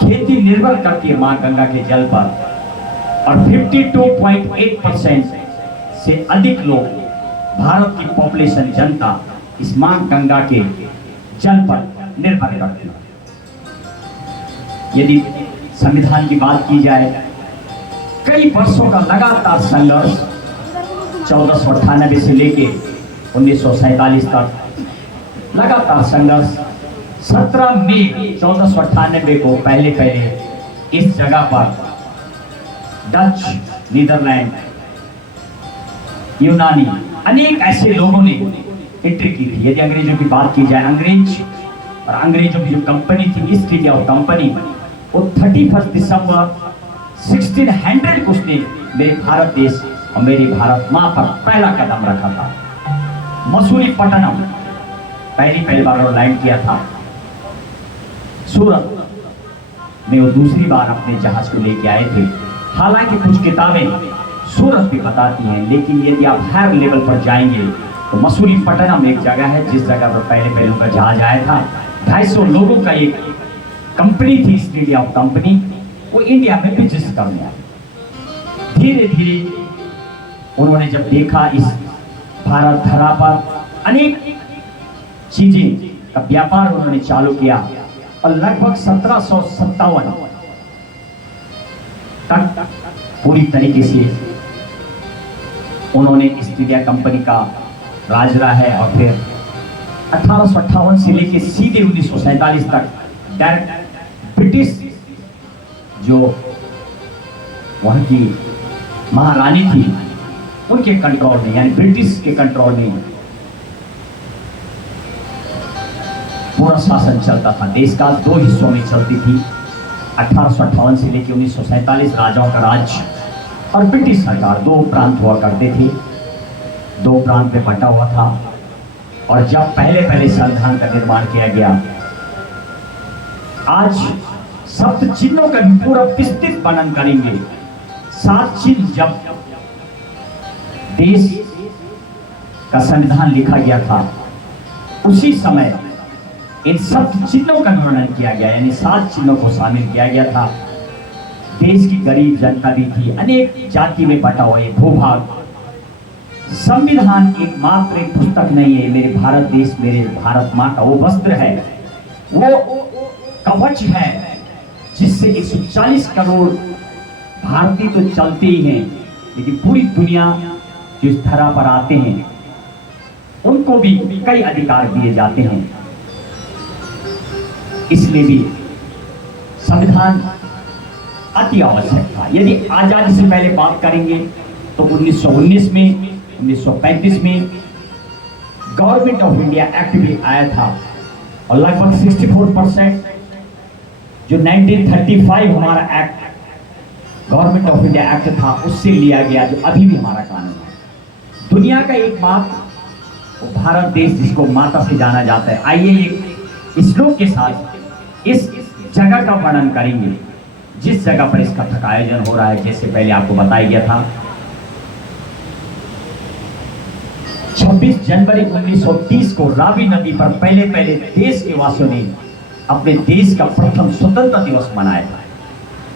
खेती निर्भर करती है मां गंगा के जल पर और 52.8% से अधिक लोग, भारत की पॉपुलेशन जनता इस मां गंगा के जल पर निर्भर करती है। यदि संविधान की बात की जाए, कई वर्षों का लगातार संघर्ष 1498 से लेके 1947 तक लगातार संघर्ष। 17 मई 1498 को पहले इस जगह पर डच, नीदरलैंड, यूनानी अनेक ऐसे लोगों ने एंट्री की थी। यदि अंग्रेजों की बात की जाए, अंग्रेजों की जो कंपनी थी ईस्ट इंडिया कंपनी, वो 31 दिसंबर 1600 को उसने मेरे भारत देश और मेरी भारत मां पर पहला कदम रखा था। मसूलीपट्टनम पहली बार वो लैंड किया था। सूरत में वो दूसरी बार अपने जहाज को लेके आए थे। हालांकि कुछ किताबें सूरत भी बताती हैं, लेकिन यदि आप हायर लेवल पर जाएंगे तो मसूलीपट्टनम एक जगह है जिस जगह पर पहले उनका जहाज आया था। 250 लोगों का एक कंपनी थी ईस्ट इंडिया कंपनी, वो इंडिया में बिजनेस करने आई। धीरे धीरे उन्होंने जब देखा इस भारत धरा पर अनेक चीजें का व्यापार उन्होंने चालू किया और लगभग 1757 तक पूरी तरीके से उन्होंने ईस्ट इंडिया कंपनी का राज रहा है। और फिर 1858 से लेकर सीधे 1947 तक डायरेक्ट ब्रिटिश जो वहां की महारानी थी उनके कंट्रोल में, यानी ब्रिटिश के कंट्रोल में पूरा शासन चलता था। देश का 2 हिस्सों में चलती थी। 1858 से लेकर 1947 राजाओं का राज और ब्रिटिश सरकार 2 प्रांत हुआ करते थे, 2 प्रांत में बंटा हुआ था। और जब पहले संविधान का निर्माण किया गया, आज सप्त चिन्हों का भी पूरा विस्तृत वर्णन करेंगे। 7 चिन्ह जब देश का संविधान लिखा गया था, उसी समय इन सब चिन्हों का वर्णन किया गया, यानी 7 चिन्हों को शामिल किया गया था। देश की गरीब जनता भी थी, अनेक जाति में बटा हुआ ये भूभाग। संविधान एकमात्र एक पुस्तक नहीं है, मेरे भारत देश, मेरे भारत माँ का वो वस्त्र है, वो कवच है जिससे 140 करोड़ भारतीय तो चलते ही हैं, लेकिन पूरी दुनिया जो इस धरा पर आते हैं उनको भी कई अधिकार दिए जाते हैं। इसलिए भी संविधान अति आवश्यक था। यदि आजादी से पहले बात करेंगे तो 1919 में, 1935 में गवर्नमेंट ऑफ इंडिया एक्ट भी आया था और लगभग 64% जो 1935 हमारा act government of India act था उससे लिया गया, जो अभी भी हमारा कानून है। दुनिया का एकमात्र भारत देश जिसको माता से जाना जाता है। आइए एक श्लोक के साथ इस जगह का वर्णन करेंगे जिस जगह पर इसका आयोजन हो रहा है। जैसे पहले आपको बताया गया था, 26 जनवरी 1930 को रावी नदी पर पहले देश के वासियों ने अपने देश का प्रथम स्वतंत्रता दिवस मनाया था।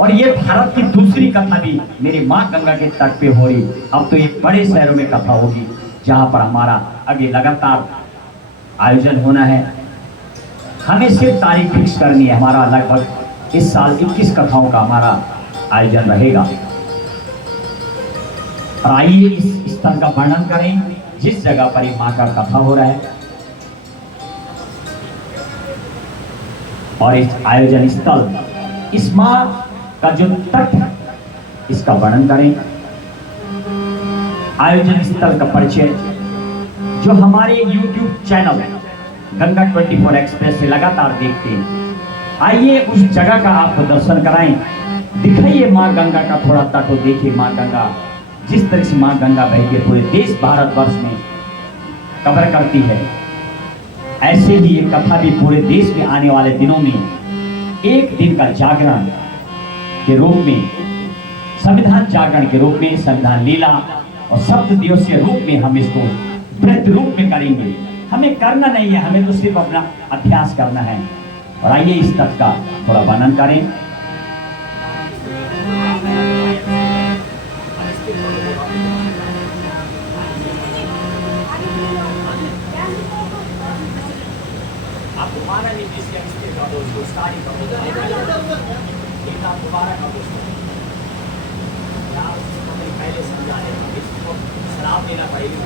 और ये भारत की दूसरी कथा भी मेरी मां गंगा के तट पे हो रही। अब तो ये बड़े शहरों में कथा होगी जहां पर हमारा आगे लगातार आयोजन होना है। हमें सिर्फ तारीख फिक्स करनी है। हमारा लगभग इस साल 21 कथाओं का हमारा आयोजन रहेगा। और आइए इस स्थल का वर्णन करें जिस जगह पर ये मां का कथा हो रहा है और इस आयोजन स्थल, इस मां का जो तट है इसका वर्णन करें। आयोजन स्थल का परिचय जो हमारे YouTube चैनल गंगा 24 एक्सप्रेस से लगातार देखते हैं, आइए उस जगह का आपको दर्शन कराएं। दिखाइए मां गंगा का थोड़ा तट हो, देखिए मां गंगा जिस तरह से मां गंगा बह के पूरे देश भारतवर्ष में कवर करती है, ऐसे ही ये कथा भी पूरे देश में आने वाले दिनों में एक दिन का जागरण के रूप में, संविधान जागरण के रूप में, संविधान लीला और सप्त दिवसीय रूप में हम इसको व्रत रूप में करेंगे। हमें करना नहीं है, हमें तो सिर्फ अपना अभ्यास करना है। और आइए इस तक का थोड़ा वर्णन करें। आप दोबारा नीतीश के इस्तीफे का दोस्त स्टार्टिंग का लेकिन आप दोबारा का दोस्त आप पहले समझा रहे हैं इसको शराब देना पड़ेगी।